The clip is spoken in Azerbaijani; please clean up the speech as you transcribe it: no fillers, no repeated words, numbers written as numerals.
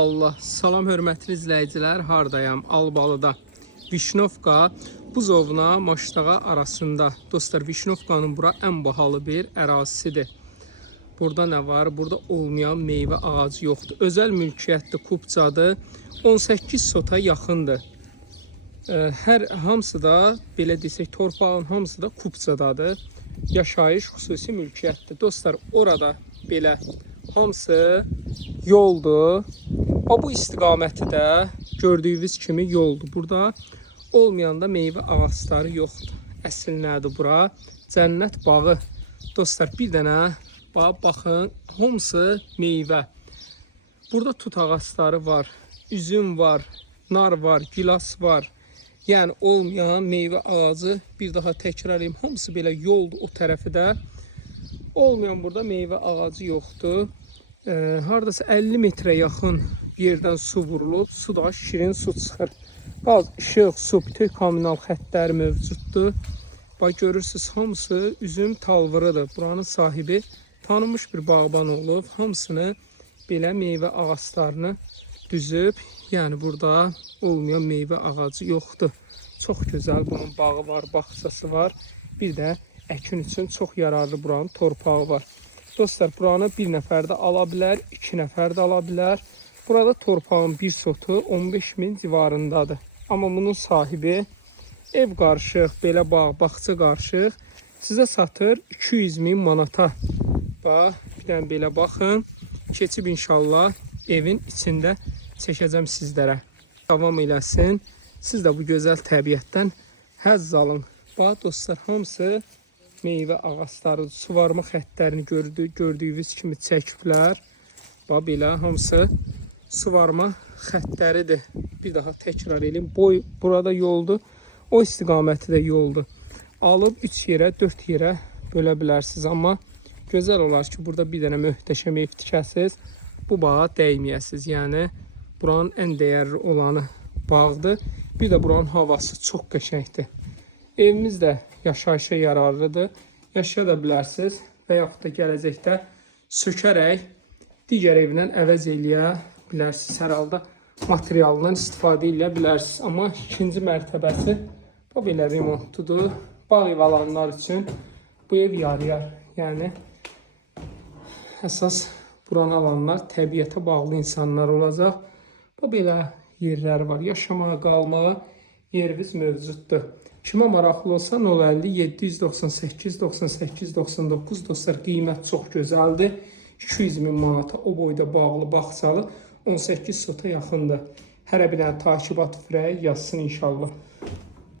Allah, salam hörmətli izləyicilər, hardayam? Albalıda. Vişnovka, Buzovna, Maştağa arasında. Dostlar, Vişnovkanın bura ən bahalı bir ərazisidir. Burada nə var? Burada olmayan meyvə ağacı yoxdur. Özəl mülkiyyətli Kupçadır. 18 sota yaxındır. Hamısı da, belə desək, torpağın hamısı da Kupçadadır. Yaşayış xüsusi mülkiyyətdir. Dostlar, orada belə hamısı yoldur. Bu istiqaməti də gördüyünüz kimi yoldur. Burada olmayanda meyvə ağacları yoxdur. Əsl nədir bura? Cənnət bağı. Dostlar, bir dənə baxın, hamısı meyvə. Burada tut ağacları var, üzüm var, nar var, gilas var. Yəni olmayan meyvə ağacı, bir daha təkrar edeyim, hamısı belə yoldur o tərəfi də. Olmayan burada meyvə ağacı yoxdur. Hardasa 50 metrə yaxın yerdən su vurulub, su da şirin su çıxır. Qaz, işıq, su, bütün kommunal xəttləri mövcuddur. Bax, görürsünüz, hamısı üzüm talvırıdır. Buranın sahibi tanınmış bir bağban olub, hamısını belə meyvə ağaclarını düzüb. Yəni burada olmayan meyvə ağacı yoxdur. Çox gözəl, bunun bağı var, bağçası var. Bir də əkin üçün çox yararlı buranın torpağı var. Dostlar, buranı bir nəfər də ala bilər, 2 nəfər də ala bilər. Burada torpağın bir sotu 15.000 civarındadır. Amma bunun sahibi ev qarışıq, belə bağ, bağça qarışıq sizə satır 200.000 manata. Bax, bir dənə belə baxın. Keçib inşallah evin içində çəkəcəm sizlərə. Davam eləsin. Siz də bu gözəl təbiətdən həzz alın. Bax, dostlar, hamısı meyvə ağacları, suvarma xəttlərini gördüyünüz kimi çəkiblər. Bax, belə hamısı suvarma xəttləridir. Bir daha təkrar edeyim. Burada yoldur. O istiqaməti də yoldur. Alıb 3 yerə, 4 yerə bölə bilərsiniz. Amma gözəl olar ki, burada bir dənə möhtəşəm ev tikəsiz. Bu bağa dəyməyəsiz. Yəni, buranın ən dəyərli olanı bağdır. Bir də buranın havası çox qəşəngdir. Evimiz də yaşayışa yararlıdır. Yaşaya da bilərsiniz və yaxud da gələcəkdə sökərək digər evlə əvəz eləyə bilərsiniz. Hər halda materialından istifadə eləyə bilərsiniz. Amma ikinci mərtəbəsi bu belə remontludur. Bağ ev alanlar üçün bu ev yarayar. Yəni əsas buranı alanlar təbiətə bağlı insanlar olacaq. Bu belə yerlər var. Yaşamağa, qalmağa yeriniz mövcuddur. Kimə maraqlı olsa 050 798 98 99 dostlar, qiymət çox gözəldir. 200.000 manata o boyda bağlı bağçalı 18 sota yaxındır. Hərə bir dənə takibat frəyi yazsın inşallah.